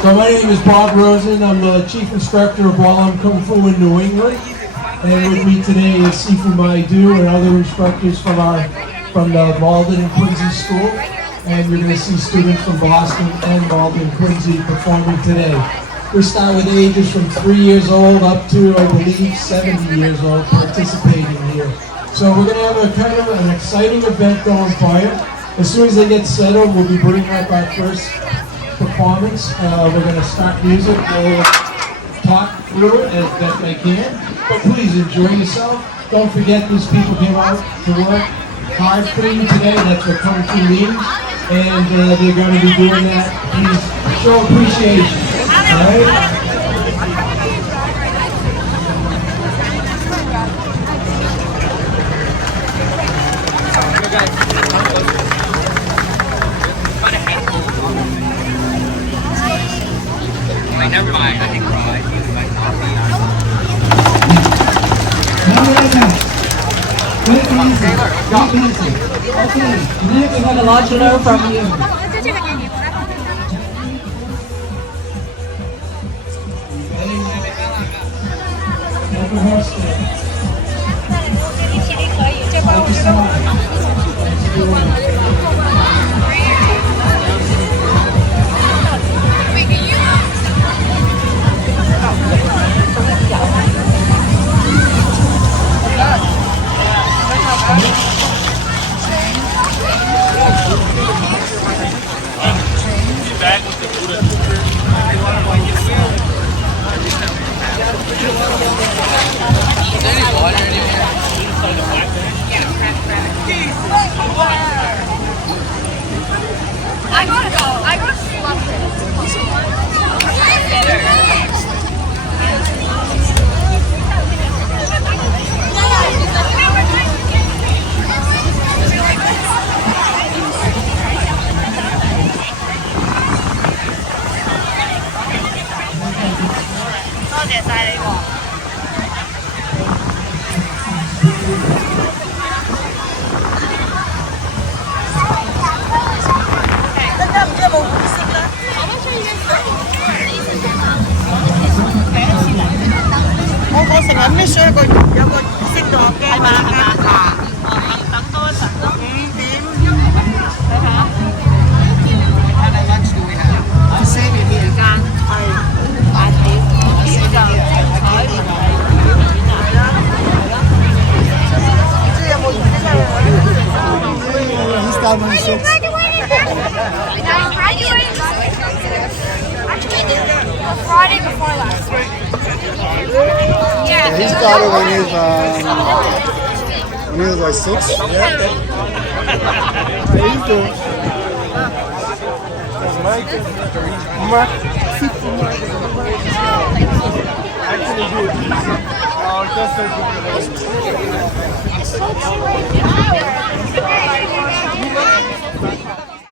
So my name is Bob Rosen. I'm the Chief Instructor of Wallem Kung Fu in New England. And with me today is Sifu Maidu and other instructors from the Malden and Quincy School. And you're going to see students from Boston and Malden and Quincy performing today. We start with ages from 3 years old up to, I believe, 70 years old participating here. So we're going to have a kind of an exciting event going for you. As soon as they get settled, we'll be bringing up our first performance. We're going to start music. We'll talk through it as best I can. But please enjoy yourself. Don't forget these people came out to work hard for you today. That's what Kung Fu means. And they're going to be doing that. Please show appreciation. All right? Never mind, I think right. Okay, next we have a large letter from you. I gotta go. I gotta love it. Friday before last. Yeah. He started when he was like 6. How you doing? Actually,